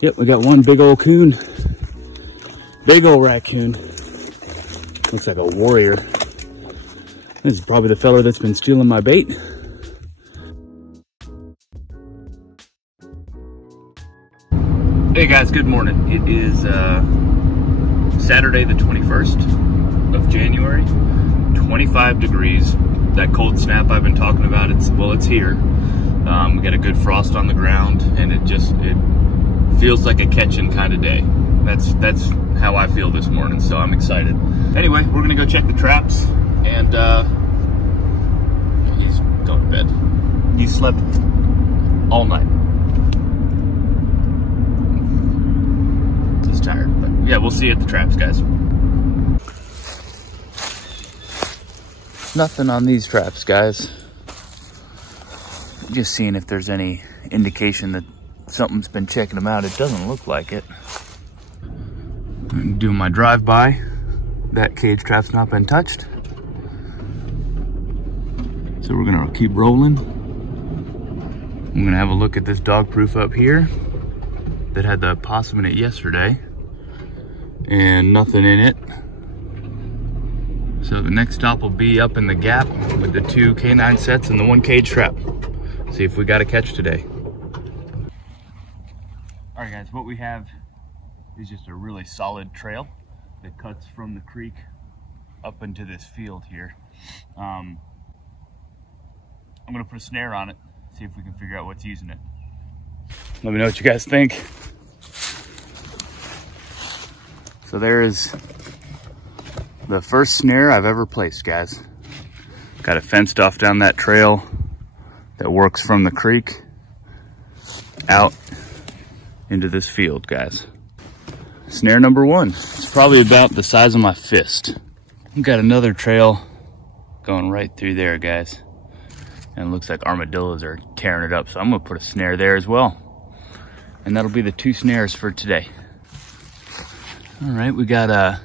Yep, we got one big old coon. Big old raccoon. Looks like a warrior. This is probably the fella that's been stealing my bait. Hey guys, good morning. It is Saturday the 21st of January. 25 degrees. That cold snap I've been talking about, it's here. We got a good frost on the ground, and it feels like a catching kind of day. That's how I feel this morning, so I'm excited. Anyway, we're gonna go check the traps, and he's going to bed. He slept all night. He's tired, but yeah, we'll see you at the traps, guys. Nothing on these traps, guys. Just seeing if there's any indication that something's been checking them out. It doesn't look like it. I'm doing my drive-by. That cage trap's not been touched. So we're gonna keep rolling. I'm gonna have a look at this dog proof up here that had the possum in it yesterday and nothing in it. So the next stop will be up in the gap with the 2 canine sets and the 1 cage trap. See if we got a catch today. All right guys, what we have is just a really solid trail that cuts from the creek up into this field here. I'm gonna put a snare on it, see if we can figure out what's using it. Let me know what you guys think. So there is the first snare I've ever placed, guys. Got it fenced off down that trail that works from the creek out into this field, guys. Snare number 1. It's probably about the size of my fist. We've got another trail going right through there, guys. And it looks like armadillos are tearing it up, so I'm gonna put a snare there as well. And that'll be the 2 snares for today. All right, we got a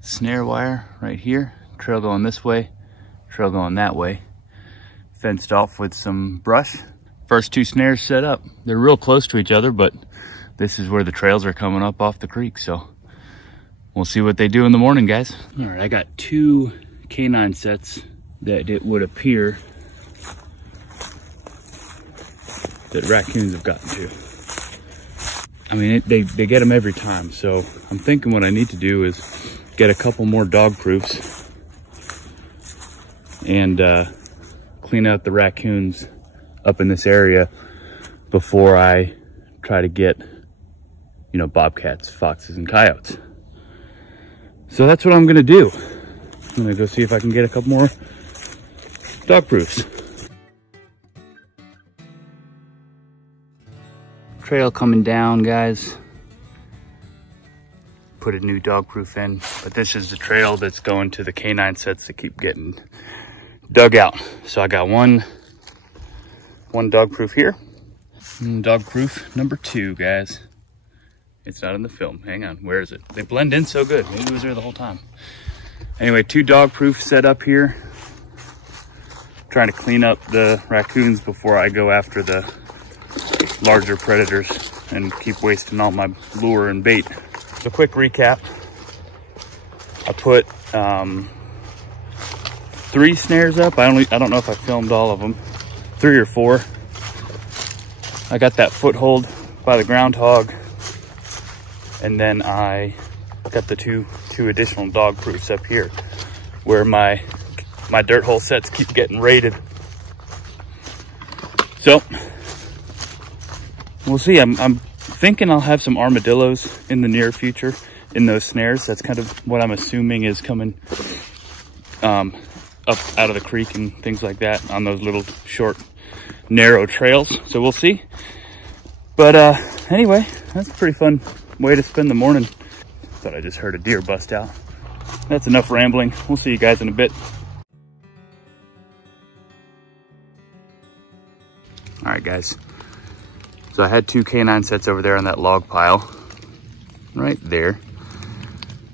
snare wire right here. Trail going this way, trail going that way. Fenced off with some brush. First 2 snares set up. They're real close to each other, but this is where the trails are coming up off the creek, so we'll see what they do in the morning, guys. All right, I got 2 canine sets that it would appear that raccoons have gotten to. I mean, they get them every time, so I'm thinking what I need to do is get a couple more dog proofs and clean out the raccoons up in this area before I try to get, you know, bobcats, foxes, and coyotes. So that's what I'm gonna do. I'm gonna go see if I can get a couple more dog proofs. Trail coming down, guys. Put a new dog proof in, but this is the trail that's going to the canine sets that keep getting dug out. So I got one dog proof here. And dog proof number 2, guys. It's not in the film. Hang on, where is it? They blend in so good. Maybe it was there the whole time. Anyway, 2 dog proof set up here. Trying to clean up the raccoons before I go after the larger predators and keep wasting all my lure and bait. So quick recap. I put 3 snares up. I don't know if I filmed all of them. 3 or 4. I got that foothold by the groundhog, and then I got the two additional dog proofs up here where my dirt hole sets keep getting raided. So we'll see. I'm thinking I'll have some armadillos in the near future in those snares. That's kind of what I'm assuming is coming up out of the creek and things like that on those little short narrow trails. So we'll see. But anyway, that's a pretty fun way to spend the morning. Thought I just heard a deer bust out. That's enough rambling. We'll see you guys in a bit. All right, guys. So I had 2 canine sets over there on that log pile, right there.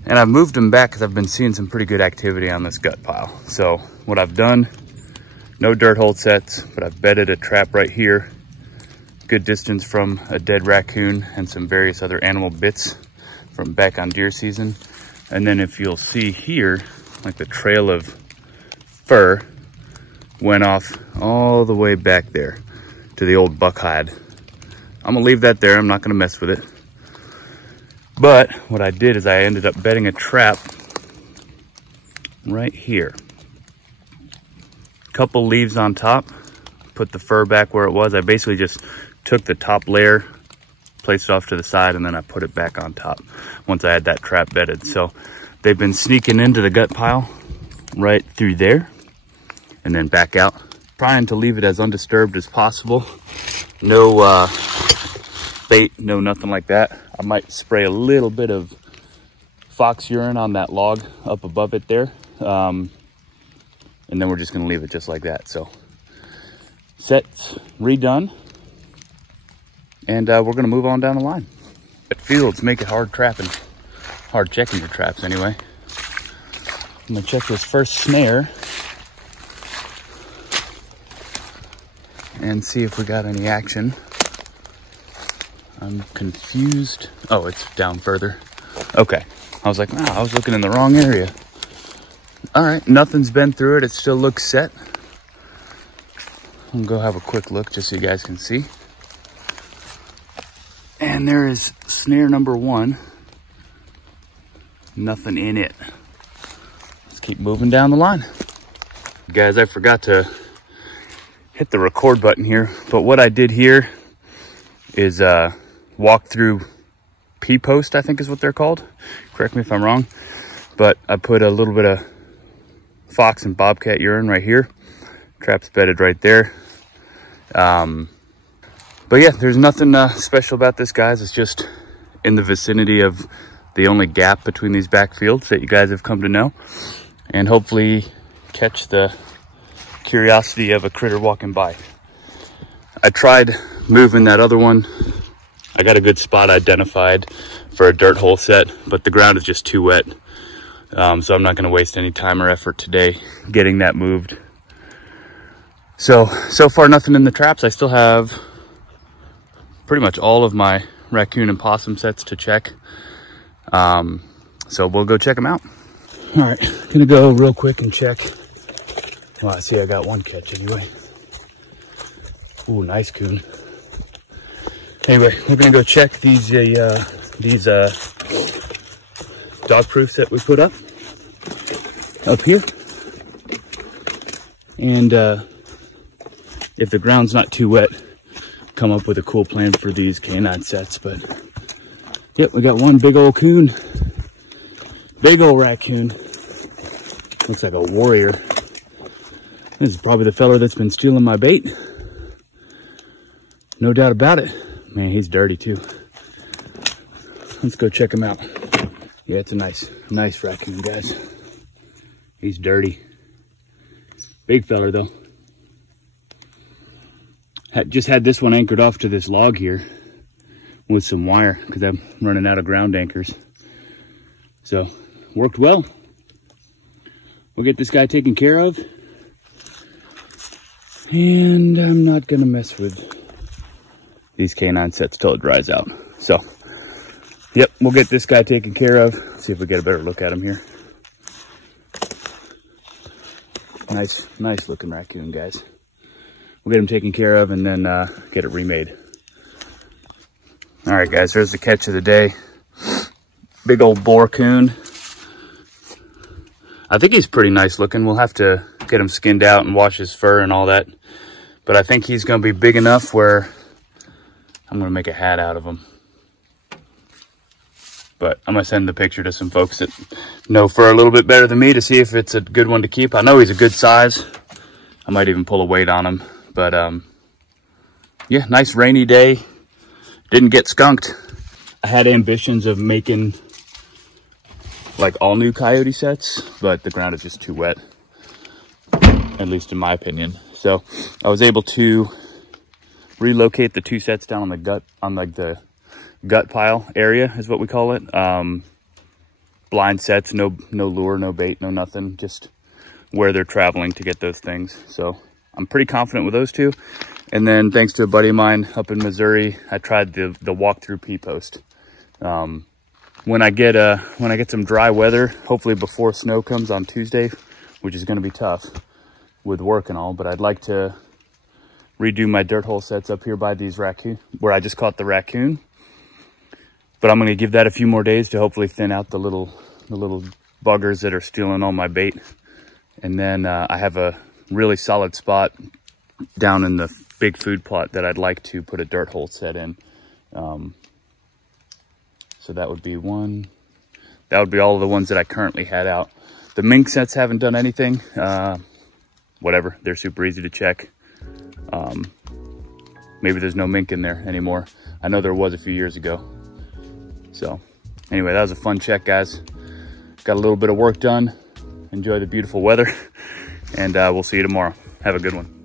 And I've moved them back because I've been seeing some pretty good activity on this gut pile. So what I've done, no dirt hole sets, but I've bedded a trap right here. good distance from a dead raccoon and some various other animal bits from back on deer season. And then if you'll see here, like the trail of fur went off all the way back there to the old buck hide. I'm gonna leave that there. I'm not gonna mess with it. But what I did is I ended up bedding a trap right here. Couple leaves on top, put the fur back where it was. I basically just took the top layer, placed it off to the side, and then I put it back on top once I had that trap bedded. So they've been sneaking into the gut pile right through there and then back out. Trying to leave it as undisturbed as possible. No bait, no nothing like that. I might spray a little bit of fox urine on that log up above it there. And then we're just gonna leave it just like that. So set's redone, and we're gonna move on down the line. But fields make it hard trapping, hard checking your traps anyway. I'm gonna check this first snare and see if we got any action. I'm confused. Oh, it's down further. Okay, I was like, nah, I was looking in the wrong area. All right, nothing's been through it. It still looks set. I'm gonna go have a quick look just so you guys can see. And there is snare number 1. Nothing in it. Let's keep moving down the line. Guys, I forgot to hit the record button here, but what I did here is walk through P-post, I think is what they're called. Correct me if I'm wrong. But I put a little bit of fox and bobcat urine right here. Trap's bedded right there. But yeah, there's nothing special about this, guys. It's just in the vicinity of the only gap between these back fields that you guys have come to know, and hopefully catch the curiosity of a critter walking by. I tried moving that other one. I got a good spot identified for a dirt hole set, but the ground is just too wet. So I'm not going to waste any time or effort today getting that moved. So far nothing in the traps. I still have pretty much all of my raccoon and possum sets to check. So we'll go check them out. All right, gonna go real quick and check. Well, I see I got one catch anyway. Ooh, nice coon. Anyway, we're gonna go check these dog proofs that we put up here. And if the ground's not too wet, come up with a cool plan for these canine sets. But yep, we got one big old coon. Big old raccoon. Looks like a warrior. This is probably the fella that's been stealing my bait. No doubt about it. Man, he's dirty too. Let's go check him out. Yeah, it's a nice raccoon, guys. He's dirty. Big feller though. Just had this one anchored off to this log here with some wire because I'm running out of ground anchors. So, worked well. We'll get this guy taken care of. And I'm not gonna mess with these canine sets till it dries out. So, yep, we'll get this guy taken care of. See if we get a better look at him here. Nice looking raccoon, guys. We'll get him taken care of and then get it remade. All right, guys, there's the catch of the day. Big old boar coon. I think he's pretty nice looking. We'll have to get him skinned out and wash his fur and all that. But I think he's gonna be big enough where I'm gonna make a hat out of him. But I'm gonna send the picture to some folks that know fur a little bit better than me to see if it's a good one to keep. I know he's a good size. I might even pull a weight on him. But yeah, nice rainy day. Didn't get skunked. I had ambitions of making like all new coyote sets, but the ground is just too wet, at least in my opinion. So I was able to relocate the 2 sets down on the gut, on like the gut pile area is what we call it. Blind sets, no lure, no bait, no nothing, just where they're traveling to get those things. So I'm pretty confident with those 2. And then thanks to a buddy of mine up in Missouri, I tried the walk-through pea post. When I get some dry weather, hopefully before snow comes on Tuesday, which is going to be tough with work and all, but I'd like to redo my dirt hole sets up here by these Raccoon, where I just caught the Raccoon. But I'm going to give that a few more days to hopefully thin out the little buggers that are stealing all my bait. And then I have a really solid spot down in the big food plot that I'd like to put a dirt hole set in. So that would be one. That would be all of the ones that I currently had out. The mink sets haven't done anything. Whatever, they're super easy to check. Maybe there's no mink in there anymore. I know there was a few years ago. So anyway, that was a fun check, guys. Got a little bit of work done. Enjoy the beautiful weather, and we'll see you tomorrow. Have a good one.